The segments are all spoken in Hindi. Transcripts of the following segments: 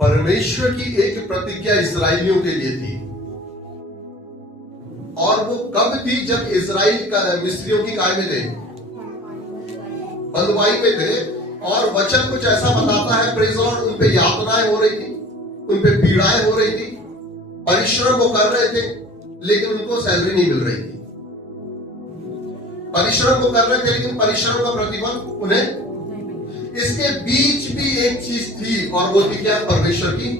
परमेश्वर की एक प्रतिज्ञा इस्राएलियों के लिए थी, और वो कब थी? जब इजराइल का मिस्रियों की काय में थे, बंधुआई में थे। और वचन कुछ ऐसा बताता है, प्रेज़ लॉर्ड, उन पे यातनाएं हो रही थी, उन पे पीड़ाएं हो रही थी, परिश्रम वो कर रहे थे लेकिन उनको सैलरी नहीं मिल रही थी। परिश्रम वो कर रहे थे लेकिन परिश्रम का प्रतिफल उन्हें। इसके बीच भी एक चीज थी, और वो थी क्या? परमेश्वर की,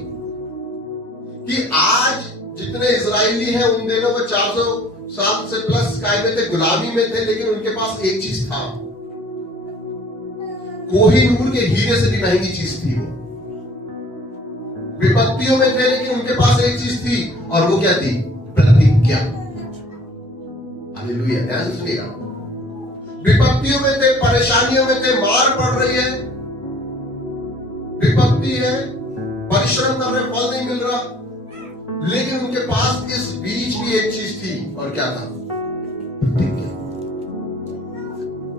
कि आज जितने इजरायली हैं उन दिनों में 400 साल से प्लस काय में थे, गुलामी में थे, लेकिन उनके पास एक चीज था, कोहिनूर के हीरे से भी महंगी चीज थी। वो विपत्तियों में थे लेकिन उनके पास एक चीज थी, और वो क्या थी? प्रतिज्ञा। हालेलुया, ध्यान से सुनिएगा। विपत्तियों में थे, परेशानियों में थे, मार पड़ रही है, विपत्ति है, परिश्रम कर रहे, फल नहीं मिल रहा, लेकिन उनके पास इस बीच भी एक चीज थी, और क्या था? प्रतिज्ञा।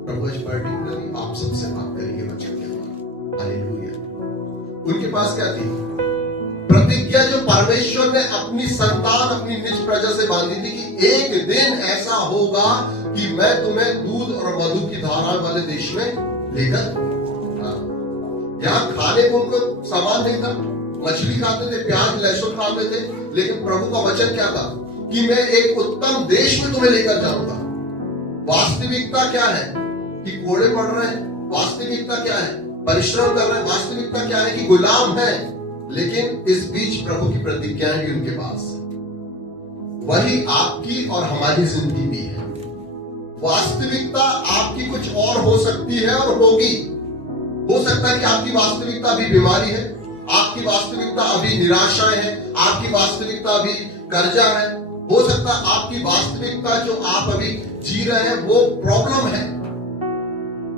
प्रभु आज पर्टिकुलरली आप सबसे बात करेंगे वचन के द्वारा। हालेलुया। उनके पास क्या थी? प्रतिज्ञा, जो परमेश्वर ने अपनी संतान, अपनी निज प्रजा से बांधी थी, कि एक दिन ऐसा होगा कि मैं तुम्हें दूध और मधु की धारा वाले देश में लेकर। यहां खाने को उनको सामान नहीं था, मछली खाते थे, प्याज लहसुन खाते थे, लेकिन प्रभु का वचन क्या था? कि मैं एक उत्तम देश में तुम्हें लेकर जाऊंगा। वास्तविकता क्या है? कि कोड़े पड़ रहे हैं। वास्तविकता क्या है? परिश्रम कर रहे हैं। वास्तविकता क्या है? कि गुलाम है, लेकिन इस बीच प्रभु की प्रतिज्ञाएं भी उनके पास। वही आपकी और हमारी जिंदगी भी है। वास्तविकता आपकी कुछ और हो सकती है और होगी। हो सकता है कि आपकी वास्तविकता अभी बीमारी है, आपकी वास्तविकता अभी निराशाएं है, आपकी वास्तविकता अभी कर्जा है। हो सकता है आपकी वास्तविकता जो आप अभी जी रहे हैं वो प्रॉब्लम है।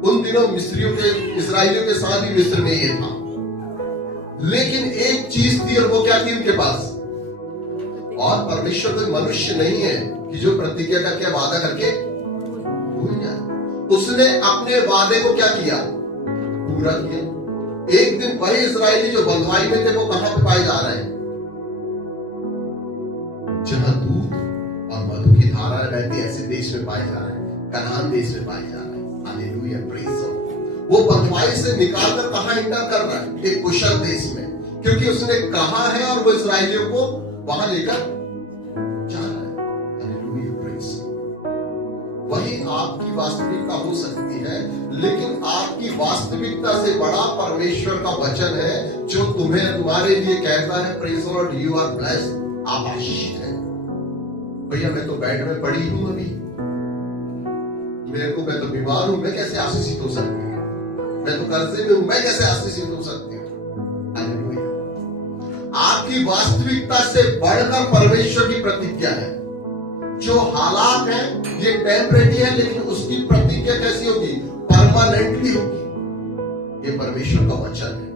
उन दिनों मिस्रियों के, इजरायलियों के साथ भी मिस्र में ये था, लेकिन एक चीज थी, और वो क्या थी उनके पास? और परमेश्वर कोई मनुष्य नहीं है कि जो प्रतिज्ञा करके वादा करके भूल जाए। उसने अपने वादे को क्या किया? पूरा किया। एक दिन वही इजरायली जो बंधुआई में थे, वो कहां पे पाए जा रहे हैं? जहां दूध और मधु की धाराएं बहती, ऐसे देश में पाए जा रहे हैं, कनान देश में पाए जा रहे हैं। Hallelujah, praise God. वो बंधुआई से निकालकर कहां इंटर कर रहा है? एक कुशल देश में, क्योंकि उसने कहा है और वो इजरायलियों को वहां लेकर जा रहा है। Hallelujah, praise. वही आपकी वास्तविकता हो सकती है, लेकिन आपकी वास्तविकता से बड़ा परमेश्वर का वचन है, जो तुम्हें, तुम्हारे लिए कहता है, praise lord, you are blessed, आप आशीषित हैं। भैया मैं तो बेड में पड़ी हूं अभी, मैं तो बीमार हूं, मैं कैसे आशीषित हो सकती हूँ? मैं तो कर्जे में हूं, मैं कैसे आशीषित हो सकती हूँ? हालेलुया। आपकी वास्तविकता से बढ़कर परमेश्वर की प्रतिज्ञा है। जो हालात है ये टेम्परेरी है, लेकिन उसकी प्रतिज्ञा कैसी होगी? परमानेंटली होगी। ये परमेश्वर का वचन है।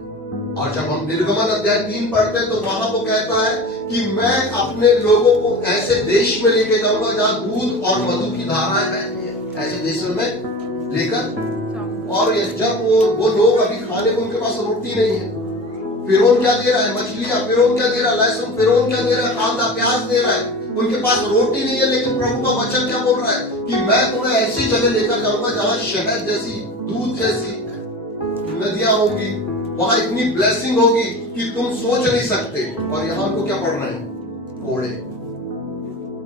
और जब हम निर्गमन अध्याय 3 पढ़ते हैं, तो वहां वो कहता है कि मैं अपने लोगों को ऐसे देश में लेके जाऊंगा जहां दूध और मधु की धाराएं बहती है, ऐसे देशों में लेकर। और ये जब वो लोग अभी खाने को उनके पास रोटी नहीं है, फिरौन क्या दे रहा है? मछलियां। फिरौन क्या दे रहा है? लहसुन। फिरौन क्या दे रहा है? कांदा प्याज दे रहा है। उनके पास रोटी नहीं है, लेकिन प्रभु का वचन क्या बोल रहा है? कि मैं तुम्हें ऐसी जगह लेकर जाऊंगा जहां शहद जैसी, दूध जैसी नदियां होंगी, वहां इतनी ब्लेसिंग होगी कि तुम सोच नहीं सकते। और यहां हमको क्या पढ़ रहे हैं? कोड़े।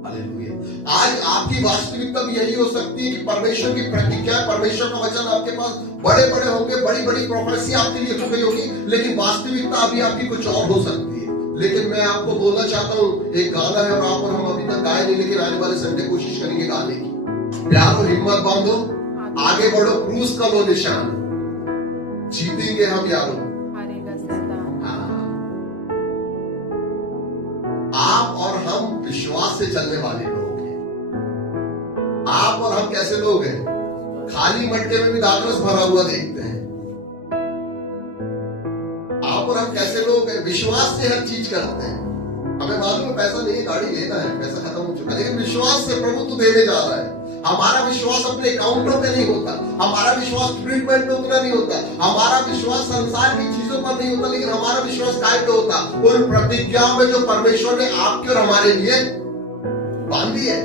हालेलुया। आज आपकी वास्तविकता भी यही हो सकती है कि परमेश्वर की प्रतिज्ञा, परमेश्वर का वचन आपके पास बड़े बड़े होंगे, बड़ी बड़ी प्रोफेसी आपके लिए हो गई होगी, लेकिन वास्तविकता अभी आपकी कुछ और हो सकती है। लेकिन मैं आपको बोलना चाहता हूं, एक गाना है और आप और हम अभी तक गाए नहीं, लेकिन आने वाले संडे कोशिश करेंगे गाने की। प्यार और हिम्मत बांधो, आगे बढ़ो, क्रूस का लो निशान, जीतेंगे हम यारों। आप और हम विश्वास से चलने वाले लोग हैं। आप और हम कैसे लोग हैं? खाली मटके में भी दाखरस भरा हुआ देखते हैं। आप और हम कैसे लोग हैं? विश्वास से हर चीज करते हैं। हमें मालूम है पैसा नहीं, गाड़ी लेना है, पैसा खत्म हो चुका है, लेकिन विश्वास से प्रभु तू देने जा रहा है। हमारा विश्वास अपने अकाउंटों पे नहीं होता, हमारा विश्वास ट्रीटमेंट पे उतना नहीं होता, हमारा विश्वास संसार की चीजों पर नहीं होता, लेकिन हमारा विश्वास काय पे होता? उन प्रतिज्ञाओं में जो परमेश्वर ने आपके और हमारे लिए बांधी है।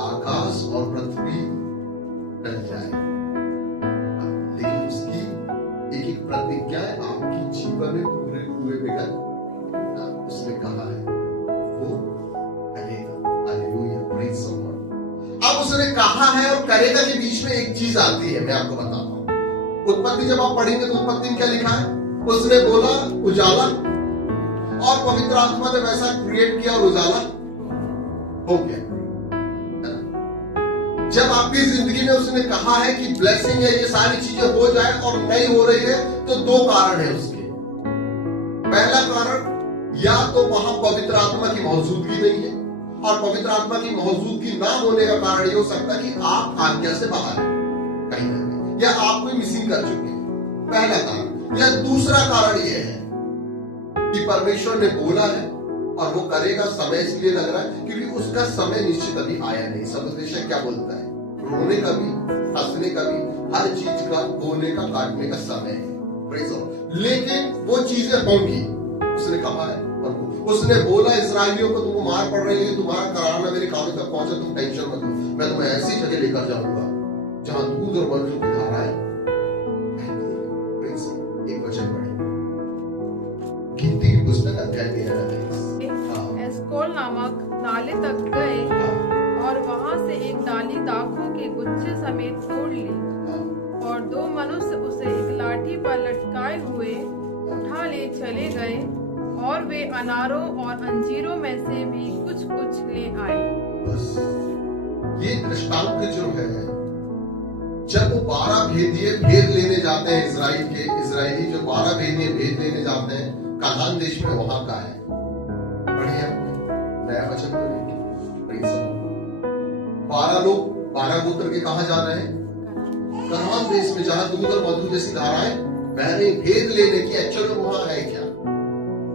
आकाश और पृथ्वी टल जाए, लेकिन उसकी एक एक प्रतिज्ञा आपकी जीवन में पूरे हुए बगैर उसने कहा है वो करेगा। Hallelujah, praise the Lord. अब उसने कहा है और करेगा के बीच में एक चीज आती है, मैं आपको बताता हूं। उत्पत्ति जब आप पढ़ेंगे तो उत्पत्ति में क्या लिखा है? उसने बोला उजाला, और पवित्र आत्मा ने वैसा क्रिएट किया और उजाला हो गया। जब आपकी जिंदगी में उसने कहा है कि ब्लेसिंग है, ये सारी चीजें हो जाए और नहीं हो रही है, तो दो कारण है उसके। पहला कारण, या तो वहां पवित्र आत्मा की मौजूदगी नहीं है, और पवित्र आत्मा की मौजूदगी ना होने का कारण ये हो सकता है कि आप आज्ञा से बाहर हैं कहीं ना कहीं, या आप कोई मिसिंग कर चुके हैं, पहला कारण। या दूसरा कारण ये है कि परमेश्वर ने बोला है और वो करेगा, समय इसलिए लग रहा है क्योंकि उसका समय निश्चित अभी आया नहीं। सबदेश क्या बोलता है? रोने का भी, हंसने का भी, हर चीज का बोने का, काटने का समय है। लेकिन वो चीजें होंगी, उसने कहा है। और उसने बोला इस्राएलियों को, तुमको मार पड़ रही है, तुम्हारा कराना मेरे कानों तक पहुंचा, तुम टेंशन मत लो, मैं तुम्हें ऐसी जगह लेकर जाऊंगा जहां दूध और मधु की धाराएं। एक वचन पढ़े, गिनती की पुस्तक अध्याय 13 एस्कोल नामक नाले तक गए और वहां से एक डाली दाखों के गुच्छे समेत तोड़ ली, और दो मनुष्य उसे एक लाठी पर लटकाए हुए उठा ले चले गए, और वे अनारों और अंजीरों में से भी कुछ कुछ ले आए। बस ये दृष्टांत जो है, जब वो 12 भेदिए भेद लेने जाते हैं, इजरायली जो 12 भेदिए भेद लेने जाते हैं कनान देश में, वहां का है। बढ़िया नया वचन तो लेके 12 लोग, 12 गोत्र के कहा जा रहे हैं? कनान देश में, जहां दूध और मधु जैसी धाराएं बह रही। भेद लेने की एक्चुअल में वहां है क्या?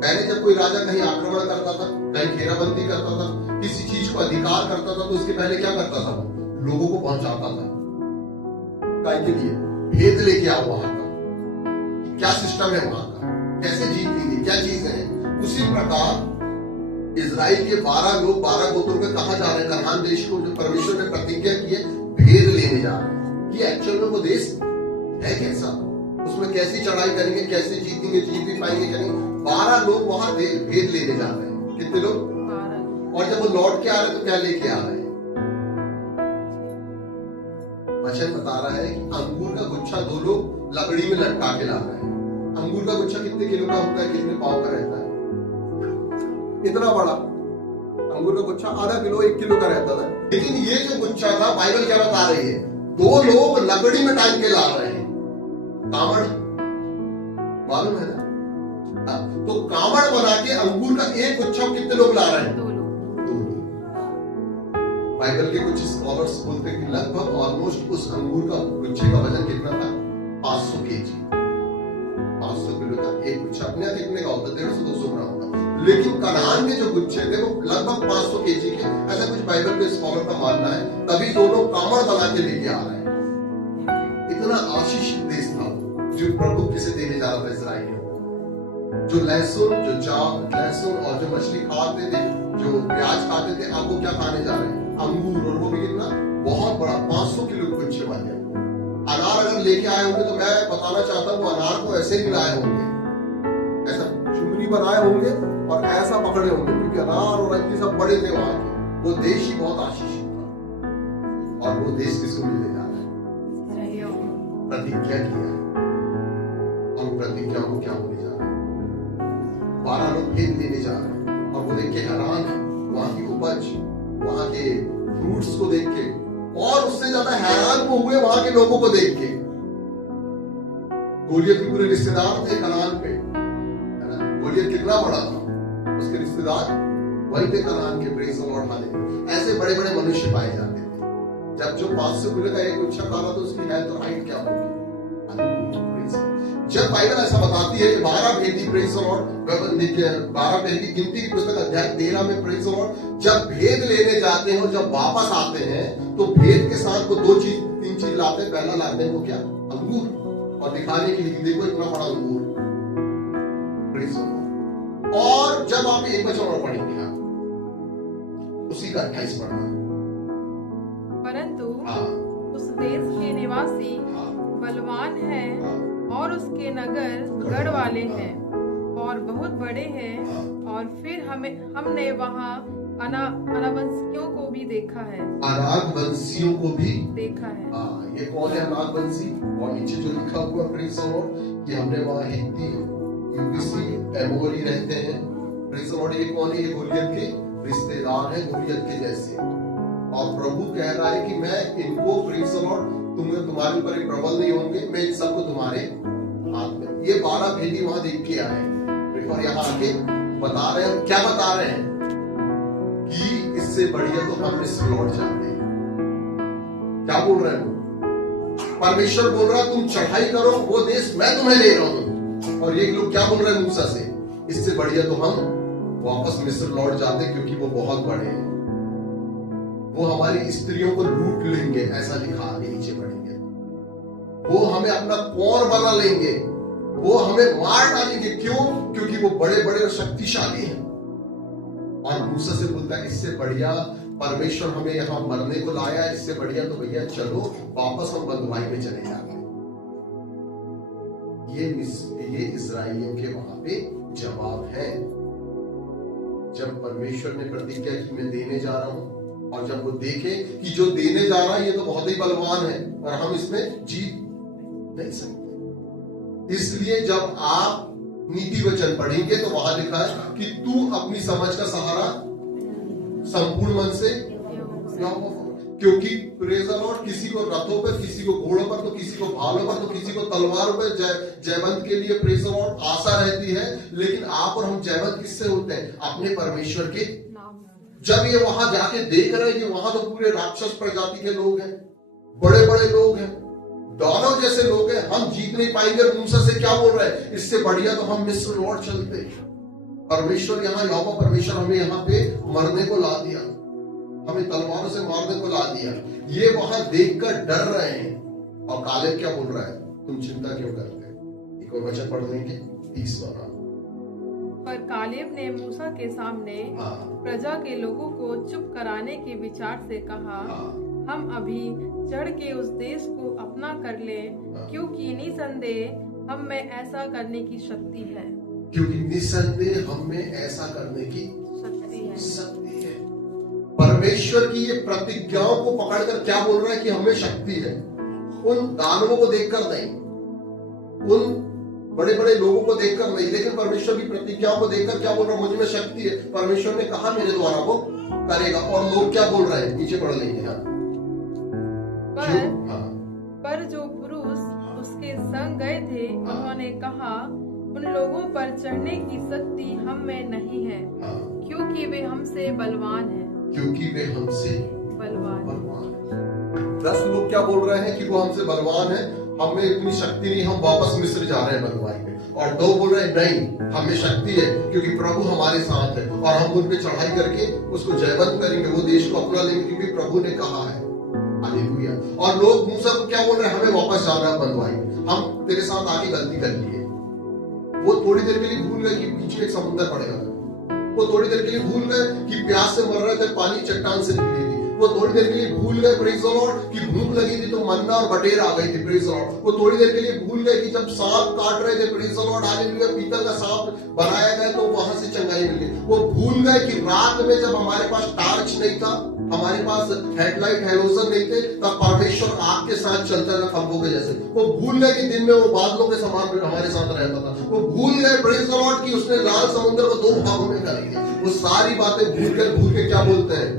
पहले जब कोई राजा कहीं आक्रमण करता था, कहीं घेराबंदी करता था, किसी चीज को अधिकार करता था, तो उसके पहले क्या करता था? वो लोगों को पहुंचाता था। काय के लिए? भेद लेके आओ वहां का, क्या सिस्टम है वहां का, कैसे जीत लीजिए, क्या चीजें हैं। उसी प्रकार इजराइल के 12 लोग, 12 गोत्रों में कहा जा रहे हैं कनान देश को, जो परमेश्वर ने प्रतिज्ञा की है, भेद लेने जा रहे हैं कि एक्चुअल में वो देश है कैसा, उसमें कैसी चढ़ाई करेंगे, कैसे जीतेंगे, जीत भी पाएंगे क्या नहीं। 12 लोग वहां भेद लेने जा रहे हैं। कितने लोग? 12। और जब वो लौट के आ रहे हैं तो क्या लेके आ रहे हैं? वचन बता रहा है कि अंगूर का गुच्छा 2 लोग लकड़ी में लटका के ला रहे हैं। अंगूर का गुच्छा कितने किलो का होता है, कितने पाव का रहता है? इतना बड़ा अंगूर का गुच्छा आधा किलो 1 किलो का रहता था। लेकिन ये जो गुच्छा था, बाइबल क्या बता रही है? 2 लोग लकड़ी में टांग के ला रहे हैं। कावड़ मालूम है ना? तो कावड़ बना के अंगूर का एक गुच्छा कितने लोग ला रहे हैं? 2 लोग। 2 लोग। बाइबल के कुछ स्कॉलर्स बोलते हैं कि लगभग ऑलमोस्ट उस अंगूर का गुच्छे का वजन कितना था? 500 केजी, 500 किलो का एक गुच्छा। अपने यहाँ कितने का होता? 150-200 ग्राम होता। लेकिन कनान के जो गुच्छे थे वो लगभग 500 केजी के, ऐसा कुछ बाइबल के स्कॉलर का मानना है। तभी दोनों कावड़ बना के लेके आ रहे हैं। इतना आशीषित देश था जो प्रभु किसे देने जा रहा था इस्राएलियों को। जो लहसुन, जो चावल, लहसुन और जो मछली खाते थे, जो प्याज खाते थे, अब वो क्या खाने जा रहे हैं? अंगूर। और वो भी कितना? बहुत बड़ा, 500 किलो के गुच्छे वाले। अनार अगर लेके आए होंगे तो मैं बताना चाहता हूँ, अनार को ऐसे नहीं लाए होंगे, ऐसा चुनरी बनाए होंगे और ऐसा पकड़े होंगे, क्योंकि अनार और अंजीर सब बड़े थे वहां के। वो देश ही बहुत आशीषित था। और वो देश किसको मिलने जा रहा है? प्रतिज्ञा किया है। और प्रतिज्ञाओं को क्या होने जा रहा है? 12 लोग भेद देने जा रहे हैं, और वो देख के हैरान है, वहां की उपज, वहां के फ्रूट्स को देख के, और उससे ज्यादा हैरान वो हुए वहां के लोगों को देख के। गोलियत के पूरे रिश्तेदार थे कनान पे, गोलियत कितना बड़ा था, उसके रिश्तेदार वही थे कनान के। Praise the Lord, hallelujah. ऐसे बड़े बड़े मनुष्य पाए जाते थे। जब जो 500 किलो का एक गुच्छा खा रहा तो उसकी हेल्थ और हाइट क्या होगी? जब बाइबल ऐसा बताती है कि 12 भेदी, प्रेज द लॉर्ड, 12 भेदी गिनती की पुस्तक अध्याय 13 में, प्रेज द लॉर्ड, जब भेद लेने जाते हैं और जब वापस आते हैं तो भेद के साथ वो 3 चीज लाते हैं। पहला लाते हैं वो क्या? अंगूर, और दिखाने के लिए देखो इतना बड़ा अंगूर, प्रेज द लॉर्ड। और जब आप एक वचन और पढ़ेंगे, हाँ, उसी का 28 पढ़ना। परंतु हाँ, उस देश के निवासी हाँ, बलवान हैं हाँ, और उसके नगर गढ़ वाले हैं और बहुत बड़े हैं। और फिर हमने वहाँ अनावंशियों को भी देखा है। अनागवंशियों को भी देखा है। हाँ, ये कौन है अनागवंशी? और नीचे जो लिखा हुआ प्रेज द लॉर्ड कि हमने वहाँ हित्ती, यूबीसी, एमोरी रहते हैं। प्रेज द लॉर्ड, ये कौन है? ये गोलियत के रिश्तेदार हैं, गोलियत के जैसे। और प्रभु कह रहा है कि मैं इनको, प्रेज द लॉर्ड, तुम्हारे ऊपर एक प्रबल नहीं होंगे, मैं इन सबको तुम्हारे हाथ में। ये 12 भेदी वहां देख के आए और यहाँ आके बता रहे हैं, क्या बता रहे हैं? कि इससे बढ़िया तो हम मिस्र लौट जाते हैं। क्या बोल रहे हैं वो? परमेश्वर बोल रहा है तुम चढ़ाई करो, वो देश मैं तुम्हें ले रहा हूं। और ये लोग क्या बोल रहे हैं मूसा से? इससे बढ़िया तो हम वापस मिस्र लौट जाते, क्योंकि वो बहुत बड़े हैं, वो हमारी स्त्रियों को लूट लेंगे, ऐसा लिखा आगे नीचे पढ़ेंगे। वो हमें अपना कौर बना लेंगे, वो हमें मार डालेंगे। क्यों? क्योंकि वो बड़े बड़े और शक्तिशाली हैं। और मूसा से बोलता है इससे बढ़िया परमेश्वर हमें यहाँ मरने को लाया, इससे बढ़िया तो भैया चलो वापस हम बंधुआई में चले जाते। ये इस्राएलियों के वहां पे जवाब है। जब परमेश्वर ने प्रतिज्ञा की मैं देने जा रहा हूं, और जब वो देखे कि जो देने जा रहा है ये तो बहुत ही बलवान है और हम इसमें जीत नहीं सकते, इसलिए जब आप नीति वचन पढ़ेंगे तो वहां लिखा है कि तू अपनी समझ का सहारा संपूर्ण मन से, क्योंकि प्रेज द लॉर्ड, किसी को रथों पर, किसी को घोड़ों पर, तो किसी को भालों पर, तो किसी को तलवारों पर जयवंत के लिए प्रेज द लॉर्ड आशा रहती है। लेकिन आप और हम जयवंत किससे होते हैं? अपने परमेश्वर के। जब ये वहां जाके देख रहे हैं कि वहां तो पूरे राक्षस प्रजाति के लोग हैं, बड़े बड़े लोग हैं, दानव जैसे लोग हैं, हम जीत नहीं पाएंगे। मूसा से क्या बोल रहे हैं? इससे बढ़िया तो हम मिस्र लौट चलते। परमेश्वर यहाँ परमेश्वर हमें यहाँ पे मरने को ला दिया, हमें तलवारों से मारने को ला दिया। ये वहां देखकर डर रहे हैं। और कालेब क्या बोल रहा है? तुम चिंता क्यों करते? एक और वचन पढ़ लेंगे, 30 वाला। पर कालेब ने मूसा के सामने प्रजा के लोगों को चुप कराने के विचार से कहा, हम अभी चढ़ के उस देश को अपना कर ले, क्योंकि निसंदेह हम में ऐसा करने की शक्ति है। क्योंकि निसंदेह हम में ऐसा करने की शक्ति है। परमेश्वर की ये प्रतिज्ञाओं को पकड़कर क्या बोल रहा है? कि हमें शक्ति है। उन दानवों को देखकर नहीं, उन बड़े बड़े लोगों को देखकर नहीं, लेकिन परमेश्वर की प्रतिज्ञाओं को देखकर क्या बोल रहा है? मुझ में शक्ति है, परमेश्वर ने कहा मेरे द्वारा वो करेगा। और लोग क्या बोल रहे हैं? नीचे पढ़ लेंगे। पर जो पुरुष उसके संग गए थे, उन्होंने कहा, उन लोगों पर चढ़ने की शक्ति हम में नहीं है, क्योंकि वे हमसे बलवान हैं। क्योंकि वे हमसे बलवान है। 10 लोग क्या बोल रहे हैं? कि वो हमसे बलवान है, हमें इतनी शक्ति नहीं, हम वापस मिस्र जा रहे हैं बंधुआई में। और 2 बोल रहे हैं नहीं, हमें शक्ति है, क्योंकि प्रभु हमारे साथ है और हम उन पे चढ़ाई करके उसको जयवंत करेंगे, वो देश को अपना लेंगे, क्योंकि प्रभु ने कहा है। हालेलुया। और लोग मूसा को क्या बोल रहे हैं? हमें वापस जाना है बंधुआई में, हम तेरे साथ आके गलती कर लिए। वो थोड़ी देर के लिए भूल गए कि पीछे एक समुद्र पड़ेगा। वो थोड़ी देर के लिए भूल गए कि प्यास से मर रहे थे, पानी चट्टान से निकली थी। वो थोड़ी देर के लिए भूल गए प्रेज द लॉर्ड कि भूख लगी थी तो मन्ना और बटेर आ गई थी, प्रेज द लॉर्ड। वो थोड़ी देर के लिए भूल गए कि जब सांप काट रहे थे, प्रेज द लॉर्ड, हालेलुया, पीतल का सांप बनाया गया तो वहां से चंगाई मिली। वो भूल गए कि रात में जब हमारे पास टार्च नहीं था, हमारे पास हेडलाइट हेलोजन नहीं थे, तब परमेश्वर आग के साथ चलता था खंभों के जैसे। वो भूल गए कि दिन में वो बादलों के समान हमारे साथ रहता था। वो भूल गए प्रेज द लॉर्ड कि उसने लाल समुद्र को 2 भागों में कर दिया। वो सारी बातें भूल के क्या बोलते हैं?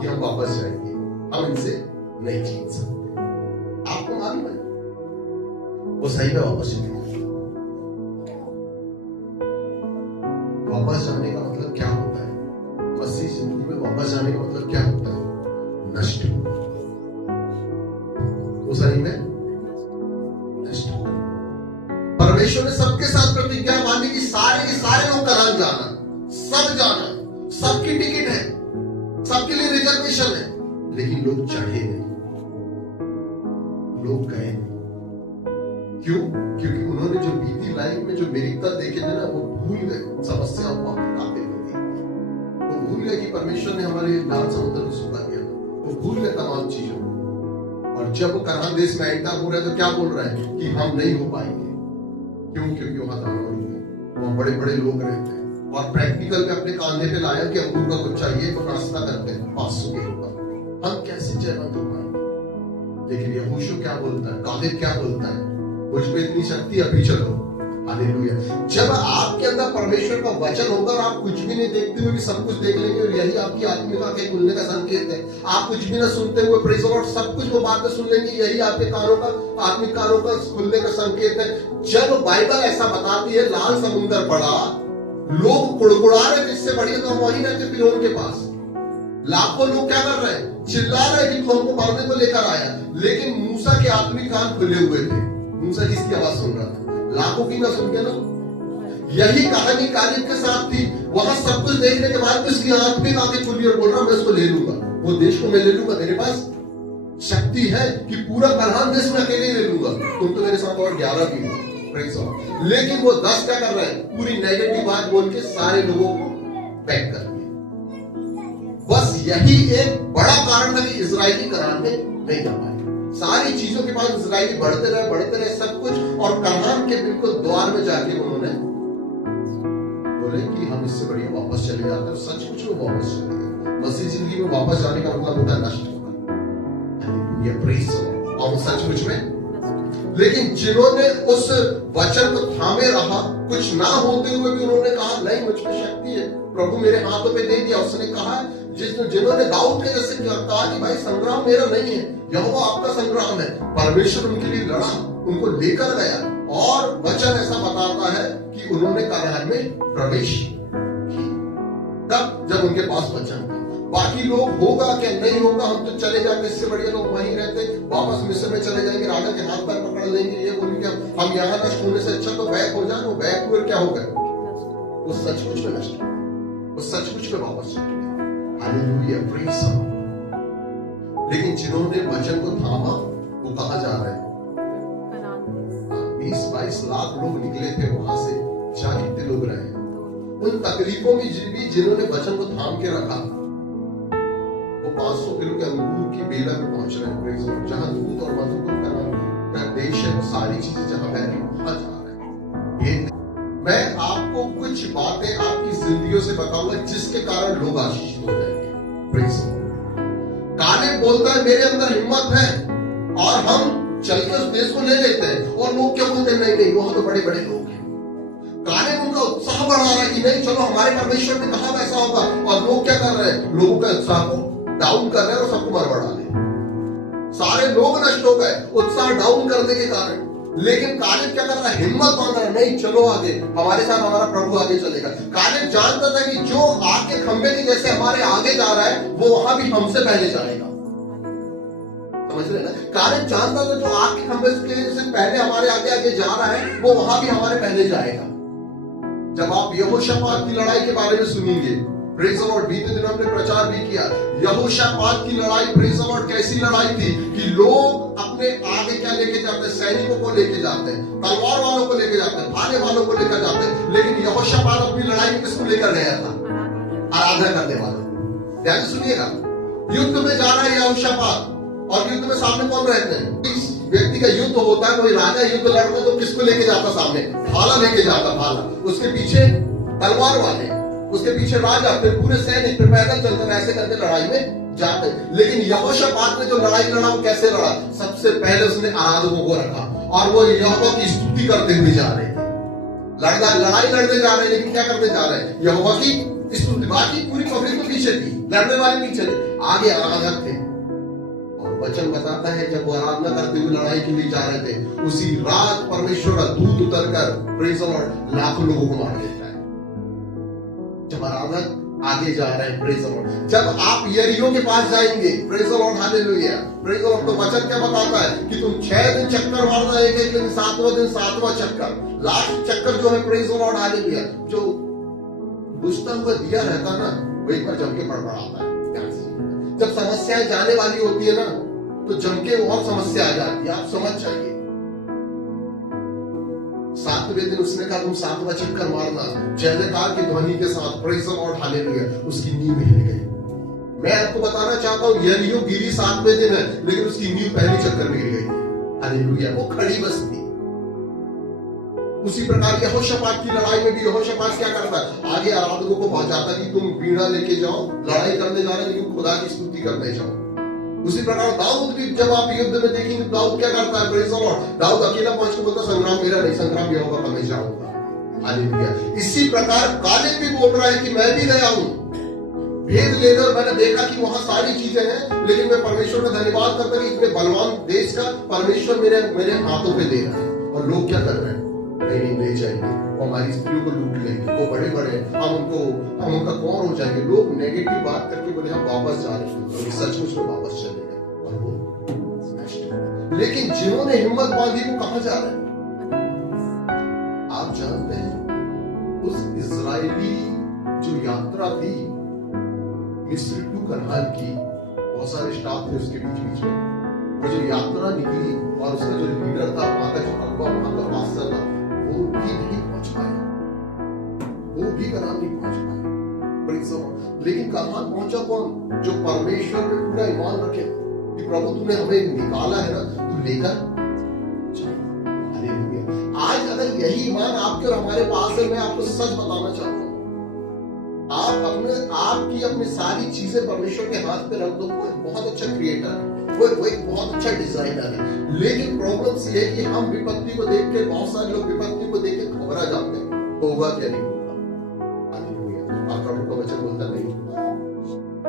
कि हम वापस जाएंगे, हम इनसे नहीं जीत सकते। आपको मालूम है वो सही में वापस जाएंगे। वापस जाने का मतलब क्या होता है? मसीह जिंदगी में वापस जाने का मतलब क्या होता है? नष्ट। वो सही में नष्ट। परमेश्वर सारे के सारे लोग कनान जाना, सब जाना, सबकी टिकट है, सबके लिए रिजर्वेशन है, लेकिन लोग चढ़े नहीं, लोग गए नहीं। क्यों? क्योंकि उन्होंने जो बीती लाइफ में जो मिरिकल देखे थे ना, वो भूल गए समस्याओं को आते हुए। वो भूल गए कि परमेश्वर ने हमारे लाल समुद्र को सूखा किया, वो भूल गए तमाम चीजों को। और जब वो कनान देश में एंटर हो रहे तो क्या बोल रहे हैं कि हम नहीं हो पाएंगे। क्यों? क्योंकि वहां दानव है, वहां बड़े बड़े लोग रहते हैं, और प्रैक्टिकल पे अपने कांधे पे लाया कि अंगूर का गुच्छा ये तो नाश्ता करते हैं 500 के ऊपर, हम कैसे जयवंत हो पाएंगे। लेकिन यहोशू क्या बोलता है, कालेब क्या बोलता है, मुझ में इतनी शक्ति, अभी चलो। हालेलुया। जब आपके अंदर परमेश्वर का वचन होगा और आप कुछ भी नहीं देखते हुए भी सब कुछ देख लेंगे, और यही आपकी आत्मिक आंखें खुलने का संकेत है। आप कुछ भी ना सुनते हुए प्रेज़ द लॉर्ड सब कुछ वो बातें सुन लेंगे, यही आपके कानों का, आत्मिक कानों का खुलने का संकेत है। जब बाइबल ऐसा बताती है लाल समुद्र बड़ा, लोग कुड़कुड़ा रहे थे, इससे बढ़िया तो हम वहीं रहते फिरौन के पास। लाखों लोग क्या कर रहे हैं, चिल्ला रहे हैं कि तू हमको मारने को लेकर आया, लेकिन मूसा के आत्मिक कान खुले हुए थे। मूसा किसकी आवाज सुन रहा था, लाखों की ना सुन के ना। यही कहानी कालेब के साथ थी। वहां सब कुछ देखने के बाद उसकी आत्मिक आंखें खुली और बोल रहा मैं इसको ले लूंगा, वो देश को मैं ले लूंगा, मेरे पास शक्ति है कि पूरा कनान देश में अकेले ले लूंगा, तुम तो मेरे साथ और 11 भी हो। लेकिन वो 10 क्या कर रहे हैं, पूरी नेगेटिव बात बोल के सारे लोगों को बैक कर दिया। बस यही एक बड़ा कारण था कि इजरायली कनान में नहीं जा पाए। सारी चीजों के बाद इजरायली बढ़ते रहे सब कुछ, और कनान के बिल्कुल द्वार में जाके उन्होंने बोले कि हम इससे बढ़िया वापस चले जाते हैं। सचमुच में वापस चले गए। मसीह जिंदगी में वापस जाने का मतलब होता है नष्ट होना, ये प्रेज़ और सचमुच में। लेकिन जिन्होंने उस वचन को थामे रहा, कुछ ना होते हुए भी उन्होंने कहा नहीं मुझ में शक्ति है, प्रभु मेरे हाथों पे दे दिया। उसने कहा जिन्होंने दाऊद के जैसे कहा कि भाई संग्राम मेरा नहीं है, यहोवा आपका संग्राम है। परमेश्वर उनके लिए लड़ा, उनको लेकर गया, और वचन ऐसा बताता है कि उन्होंने कनान में प्रवेश किया। तब जब उनके पास वचन था, बाकी लोग होगा क्या नहीं होगा, हम तो चले जाएंगे, इससे बढ़िया लोग वहीं रहते, वापस मिस्र में चले जाएंगे, राजा के हाथ पैर पकड़ लेंगे, ये बोलेंगे हम यहाँ नष्ट होने से अच्छा तो बैक हो जाए। वो बैक हुए क्या हो गए, वो सचमुच में नष्ट, वो सचमुच में वापस चले गए। Hallelujah, praise the Lord. लेकिन जिन्होंने वचन को थामा, वो कहाँ जा रहे हैं, 20-22 लाख लोग निकले थे वहां से, जहां कितने लोग रहे, उन तकलीफों में जिन्होंने वचन को थाम के रखा, 500 किलो के अंगूर की बेला में पहुंच रहे हैं, जहां दूध और मधु का देश है, वो सारी चीजें जहां बह रही वहां जा रहे हैं। मैं आपको कुछ बातें आपकी जिंदगियों से बताऊंगा जिसके कारण लोग आशीषित हो जाएंगे। Praise the Lord. कालेब बोलता है मेरे अंदर हिम्मत है और हम चल के उस देश को ले लेते हैं, और लोग क्या बोलते हैं नहीं वहां तो बड़े बड़े लोग हैं। कालेब उनका उत्साह बढ़ा रहा है कि नहीं चलो हमारे परमेश्वर ने कहा वैसा होगा, और लोग क्या कर रहे हैं, लोगों का उत्साह को डाउन कर रहे हैं और सबको मरवा डाले। सारे लोग नष्ट हो गए उत्साह डाउन करने के कारण। लेकिन कालेब क्या कर रहा है, हिम्मत बांध रहा है, नहीं चलो आगे, हमारे साथ हमारा प्रभु आगे चलेगा। कालेब जानता था कि जो आग के खंभे के जैसे हमारे आगे जा रहा है, वो वहां भी हमसे पहले जाएगा। समझ रहे ना, कालेब जानता था जो आग के खंभे से पहले हमारे आगे आगे जा रहा है, वो वहां भी हमारे पहले जाएगा। जब आप यहोशापात की लड़ाई के बारे में सुनेंगे, प्रेज़ द लॉर्ड, बीते दिन हमने प्रचार भी किया, यहोशापात की लड़ाई, प्रेज़ द लॉर्ड, कैसी लड़ाई थी कि लोग अपने आगे क्या लेके जाते हैं, सैनिकों को लेके जाते हैं, तलवार वालों को लेके जाते हैं, भाले वालों को लेकर जाते हैं। लेकिन यहोशापात अपनी लड़ाई में किसको लेकर गया था, आराधना करने वालों। ध्यान से सुनिएगा, युद्ध में जा रहा है यहोशापात, और युद्ध में सामने कौन रहते हैं, इस व्यक्ति का युद्ध होता है, कोई राजा युद्ध लड़ता तो किसको लेके जाता, सामने भाला लेके जाता, भाला, उसके पीछे तलवार वाले, उसके पीछे राजा, फिर पूरे सैनिक, फिर पैदल चलते ऐसे करके लड़ाई में जाते। लेकिन यहोशापात ने जो लड़ाई लड़ा वो कैसे लड़ा, सबसे पहले उसने आराधकों को रखा, और वो यहोवा की स्तुति करते हुए जा रहे थे। लड़ाई लड़ने जा रहे हैं, लेकिन क्या करते जा रहे हैं, यहोवा की स्तुति। बाकी पूरी पब्लिक तो पीछे थी, लड़ने वाले पीछे थे, आगे आराधक थे। और वचन बताता है जब वो आराधना करते हुए लड़ाई के लिए जा रहे थे, उसी रात परमेश्वर का दूत उतरकर, प्रेज़ द लॉर्ड, लाखों लोगों को मार देता है। जब आराधक आगे जा रहे हैं। Praise the Lord. जब आप यरीहो के पास जाएंगे, praise the Lord, hallelujah, praise the Lord, तो वचन क्या बताता है कि तुम 6 दिन चक्कर मारना, एक दिन 7वां दिन 7वां चक्कर, लास्ट चक्कर जो है, प्रेज द लॉर्ड, हालेलुया, जो बुझता हुआ दिया रहता ना, वही पर जम के बड़बड़ाता है। जब समस्याएं जाने वाली होती है ना, तो जम के और समस्या आ जाती है। आप समझ जाइए। 7वें दिन उसने कहा तुम 7वां चक्कर मारना, जयकार की ध्वनि के साथ, प्रेज द लॉर्ड, हालेलुया, उसकी नींव हिल गई। मैं आपको बताना चाहता हूं, यरीहो गिरी 7वें दिन है, लेकिन उसकी नींव पहले चक्कर में गिर गई। हालेलुया, वो खड़ी बस थी। उसी प्रकार यहोशापात की लड़ाई में भी यहोशापात क्या करता है, आगे आराधकों को पहुंचाता कि तुम वीणा लेके जाओ, लड़ाई करने जा रहे हैं, लेकिन खुदा की स्तुति करने जाओ। उसी प्रकार दाऊद भी, जब आप युद्ध में देखेंगे, दाऊद क्या करता है, प्रेज द लॉर्ड, दाऊद अकेला पहुंच के बोलता संग्राम मेरा नहीं, संग्राम यहोवा का, मैं जाऊंगा। हालेलुया। इसी प्रकार कालेब भी बोल रहा है कि मैं भी गया हूं भेद लेने, और मैंने देखा कि वहां सारी चीजें हैं, लेकिन मैं परमेश्वर का धन्यवाद करता कि इतने बलवान देश का परमेश्वर मेरे हाथों पे दे रहा है। और लोग क्या कर रहे हैं, नहीं ले जाएंगे, वो हमारी स्त्रियों को लूट लेंगे, वो बड़े बड़े, हम उनका कौन हो जाएंगे। लोग नेगेटिव बात करके बोले हम वापस जा रहे हैं, तो सचमुच में वापस चले गए और वो नष्ट हो गए। लेकिन जिन्होंने हिम्मत बांधी वो कहां जा रहे हैं, आप जानते हैं, उस इजरायली जो यात्रा थी मिस्र टू कनान की, बहुत सारे स्टाफ थे उसके बीच बीच में, वो जो यात्रा निकली और उसका जो लीडर था, वहां का जो अगवा, वहां का पास्टर था, वो भी नहीं पहुंच पाए, वो भी कनान नहीं पहुंच पाए। लेकिन कनान पहुंचा कौन, जो परमेश्वर में पूरा ईमान रखे कि प्रभु तूने हमें निकाला है ना, तू लेकर चल। हालेलुया। आज अगर यही ईमान आपके और हमारे पास है, मैं आपको सच बताना चाहता हूं, आपकी अपनी सारी चीजें परमेश्वर के हाथ पे रख दो। वो बहुत अच्छा क्रिएटर है, वो एक बहुत अच्छा डिजाइनर है, लेकिन प्रॉब्लम ये है कि हम विपत्ति को देख के, बहुत सारे लोग विपत्ति को देख के घबरा जाते हैं, होगा क्या नहीं होगा। हालेलुया। और प्रभु का वचन बोलता नहीं होगा,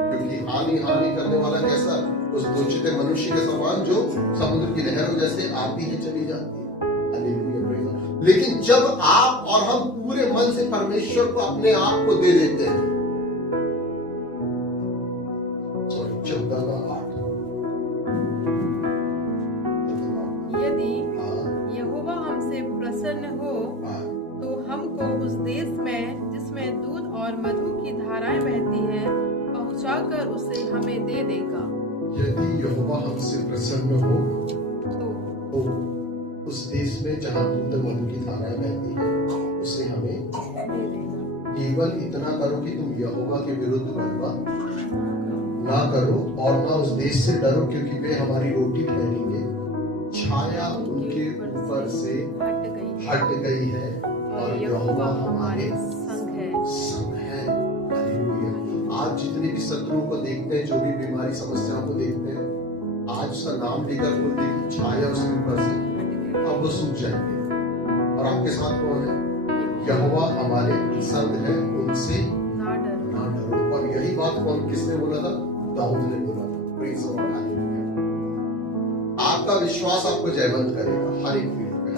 क्योंकि हानि करने वाला कैसा, उस दुष्ट मनुष्य के समान जो समुद्र की लहरों जैसे आती है चली जाती है। हालेलुया। लेकिन जब आप और हम पूरे मन से परमेश्वर को अपने आप को दे देते हैं, 14 यदि यहोवा हमसे प्रसन्न हो तो हमको उस देश में जिसमें दूध और मधु की धाराएं बहती हैं पहुंचाकर उसे हमें दे देगा। यदि यहोवा हमसे प्रसन्न हो तो उस देश में जहां दूध और मधु की धाराएं बहती हैं उसे हमें दे देगा। केवल इतना करो कि तुम यहोवा के विरुद्ध बलवा ना करो और ना उस देश से डरो, क्योंकि वे हमारी रोटी ठहरेंगे, छाया उनके ऊपर से हट गई है और यहोवा हमारे संग है। हालेलुया। आज जितने भी शत्रुओं को देखते हैं, जो भी बीमारी समस्याओं को देखते हैं, आज उसका नाम लेकर बोलते हैं कि छाया उसके ऊपर से, अब वो सूख जाएंगे। और आपके साथ कौन है, यहोवा हमारे संग है, उनसे ना डरो। और यही बात कौन किसने बोला था, दाऊद ने बोला था। Praise the Lord. आपका विश्वास आपको जयवंत करेगा हर एक फील्ड में।